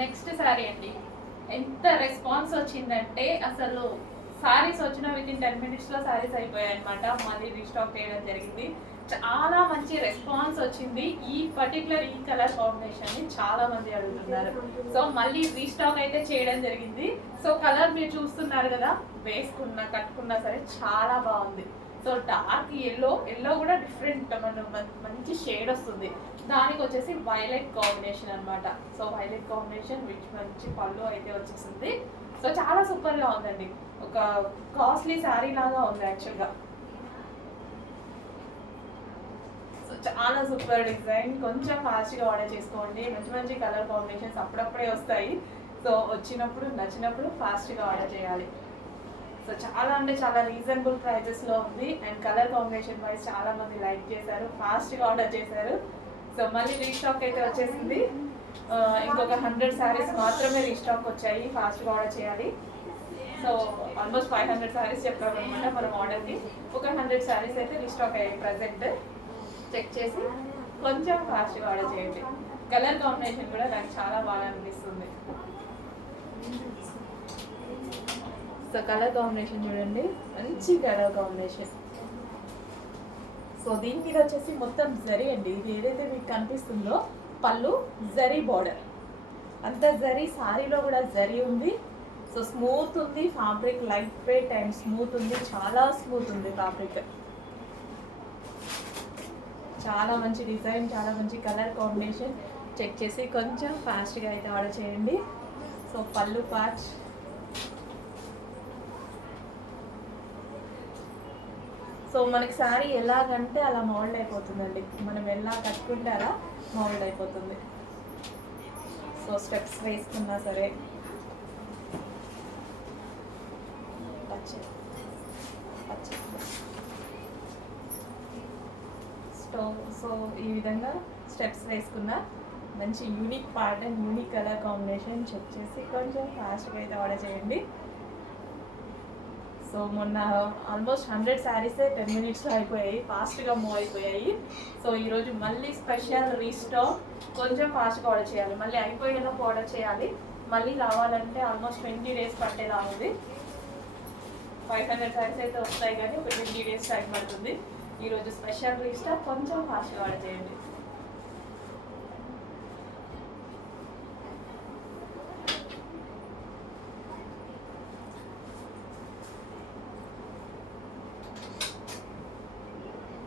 Next sari అండి. ఎంత response వచ్చిందంటే అసలు శారీస్ వచ్చిన విత్ ఇన్ 10 minutes శారీస్ అయిపోయాయి అనమాట. మళ్ళీ రీస్టాక్ చేయడం జరిగింది. చాలా మంచి రెస్పాన్స్ వచ్చింది. ఈ పర్టికులర్ ఈ కలర్ కాంబినేషన్ ని చాలా మంది అడుగుతున్నారు. సో మళ్ళీ రీస్టాక్ అయితే చేయడం జరిగింది. సో కలర్ మీరు చూస్తున్నారు కదా, వేసుకున్నా కట్టుకున్నా సరే చాలా బాగుంది. సో డార్క్ ఎల్లో కూడా డిఫరెంట్ మంచి షేడ్ వస్తుంది. దానికి వచ్చేసి వైలెట్ కాంబినేషన్ అనమాట. సో వైలెట్ కాంబినేషన్ విచ్ మంచి పళ్ళు అయితే వచ్చేసింది. సో చాలా సూపర్గా ఉందండి. ఒక కాస్ట్లీ శారీ లాగా ఉంది యాక్చువల్గా. సో చాలా సూపర్ డిజైన్. కొంచెం ఫాస్ట్గా ఆర్డర్ చేసుకోండి. మంచి మంచి కలర్ కాంబినేషన్స్ అప్పుడప్పుడే వస్తాయి. సో వచ్చినప్పుడు నచ్చినప్పుడు ఫాస్ట్గా ఆర్డర్ చేయాలి. సో చాలా అంటే చాలా రీజనబుల్ ప్రైజెస్లో ఉంది. అండ్ కలర్ కాంబినేషన్ వైజ్ చాలా మంది లైక్ చేశారు, ఫాస్ట్గా ఆర్డర్ చేశారు. సో మళ్ళీ రీస్టాక్ అయితే వచ్చేసింది. ఇంకొక 100 శారీస్ మాత్రమే రీస్టాక్ వచ్చాయి. ఫాస్ట్గా ఆర్డర్ చేయాలి. సో ఆల్మోస్ట్ 500 శారీస్ చెప్పామన్నమాట మనం ఆర్డర్కి. ఒక 100 శారీస్ అయితే రీస్టాక్ అయ్యాయి ప్రజెంట్. చెక్ చేసి కొంచెం ఫాస్ట్గా ఆర్డర్ చేయండి. కలర్ కాంబినేషన్ కూడా నాకు చాలా బాగా అనిపిస్తుంది. సో కలర్ కాంబినేషన్ చూడండి, మంచి కలర్ కాంబినేషన్. సో దీని మీద వచ్చేసి మొత్తం జరీ అండి. ఇది ఏదైతే మీకు కనిపిస్తుందో పళ్ళు జరీ బార్డర్, అంత జరీ. సారీలో కూడా జరీ ఉంది. సో స్మూత్ ఉంది fabric, light weight and smooth ఉంది. చాలా స్మూత్ ఉంది ఫ్యాబ్రిక్. చాలా మంచి డిజైన్, చాలా మంచి కలర్ కాంబినేషన్. చెక్ చేసి కొంచెం ఫాస్ట్గా అయితే ఆర్డర్ చేయండి. సో పళ్ళు పార్ట్, సో మనకి శారీ ఎలాగంటే అలా మౌల్డ్ అయిపోతుందండి. మనం ఎలా కట్టుకుంటే అలా మౌల్డ్ అయిపోతుంది. సో స్టెప్స్ వేసుకున్నా సరే సో ఈ విధంగా స్టెప్స్ వేసుకున్న మంచి unique part and unique colour combination. Check చేసి కొంచెం ఫాస్ట్గా అయితే ఆర్డర్ చేయండి. సో మొన్న ఆల్మోస్ట్ 100 శారీసే 10 minutesలో అయిపోయాయి, ఫాస్ట్గా మూవ్ అయిపోయాయి. సో ఈరోజు మళ్ళీ స్పెషల్ రీస్టాక్. కొంచెం ఫాస్ట్గా ఆర్డర్ చేయాలి, మళ్ళీ అయిపోయేలోపు ఆర్డర్ చేయాలి. మళ్ళీ రావాలంటే ఆల్మోస్ట్ 20 days పట్టేలా ఉంది. 500 శారీస్ అయితే వస్తాయి కానీ ఒక 20 days టైం పడుతుంది. ఈరోజు స్పెషల్ రీస్టాక్. కొంచెం ఫాస్ట్గా ఆర్డర్ చేయండి.